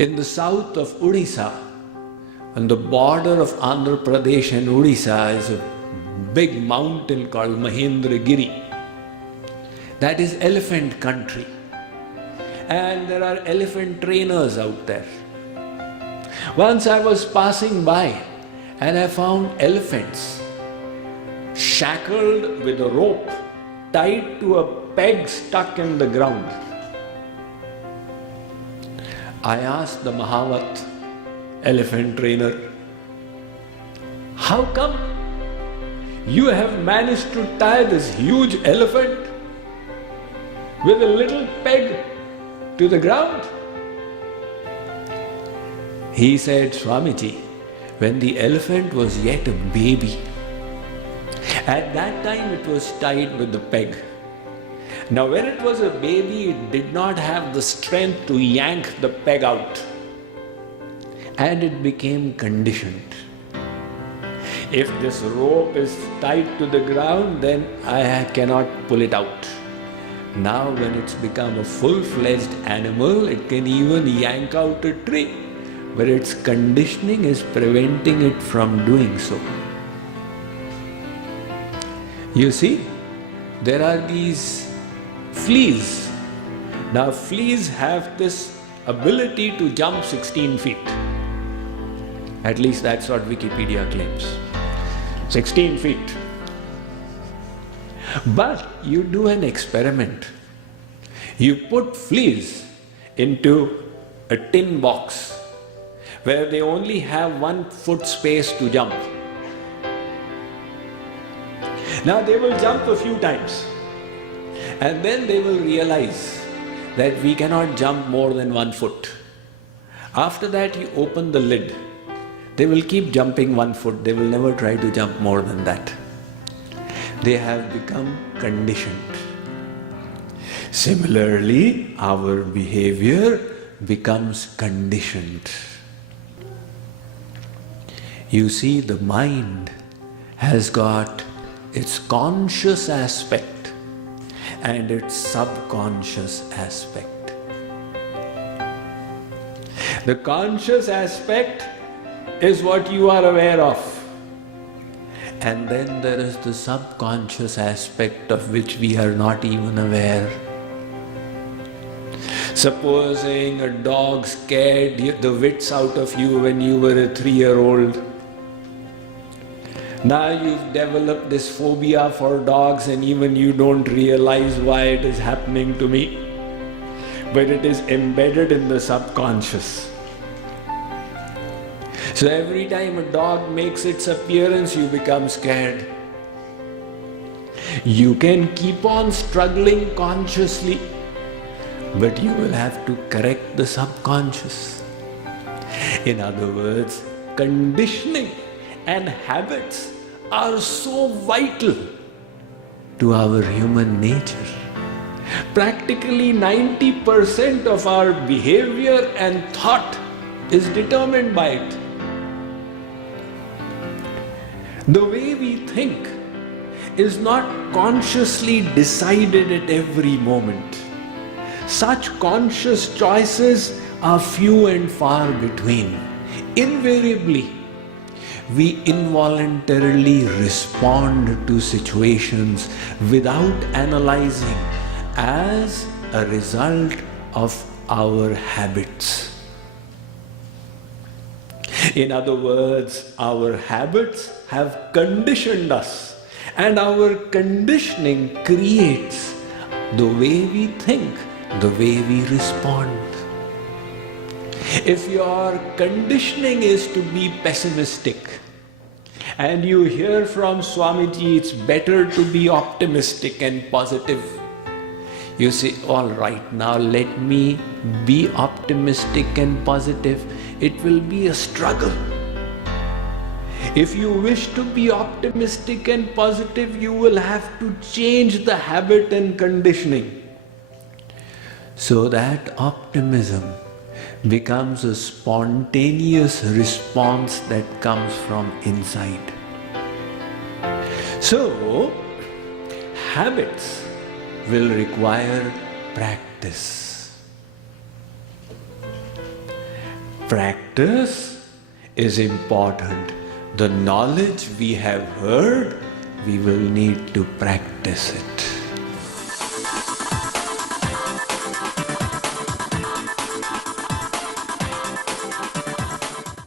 In the south of Odisha, on the border of Andhra Pradesh and Odisha, is a big mountain called Mahendragiri. That is elephant country. And there are elephant trainers out there. Once I was passing by and I found elephants shackled with a rope tied to a peg stuck in the ground. I asked the Mahavat elephant trainer, how come you have managed to tie this huge elephant with a little peg to the ground? He said, Swamiji, when the elephant was yet a baby, at that time it was tied with the peg. Now when it was a baby, it did not have the strength to yank the peg out, and it became conditioned. If this rope is tied to the ground, then I cannot pull it out. Now when it's become a full-fledged animal, it can even yank out a tree, but its conditioning is preventing it from doing so. You see, there are these fleas. Now fleas have this ability to jump 16 feet. At least that's what Wikipedia claims. 16 feet. But you do an experiment. You put fleas into a tin box where they only have 1 foot space to jump. Now they will jump a few times and then they will realize that we cannot jump more than 1 foot. After that you open the lid. They will keep jumping 1 foot. They will never try to jump more than that. They have become conditioned. Similarly, our behavior becomes conditioned. You see, the mind has got its conscious aspect and its subconscious aspect. The conscious aspect is what you are aware of. And then there is the subconscious aspect of which we are not even aware. Supposing a dog scared the wits out of you when you were a 3-year-old. Now you've developed this phobia for dogs and even you don't realize why it is happening to me. But it is embedded in the subconscious. So every time a dog makes its appearance, you become scared. You can keep on struggling consciously, but you will have to correct the subconscious. In other words, conditioning and habits are so vital to our human nature. Practically 90% of our behavior and thought is determined by it. The way we think is not consciously decided at every moment. Such conscious choices are few and far between. Invariably, we involuntarily respond to situations without analyzing as a result of our habits. In other words, our habits have conditioned us, and our conditioning creates the way we think, the way we respond. If your conditioning is to be pessimistic, and you hear from Swamiji it's better to be optimistic and positive, you say, all right, now let me be optimistic and positive. It will be a struggle. If you wish to be optimistic and positive, you will have to change the habit and conditioning so that optimism becomes a spontaneous response that comes from inside. So, habits will require practice. practice is important. The knowledge we have heard, we will need to practice it.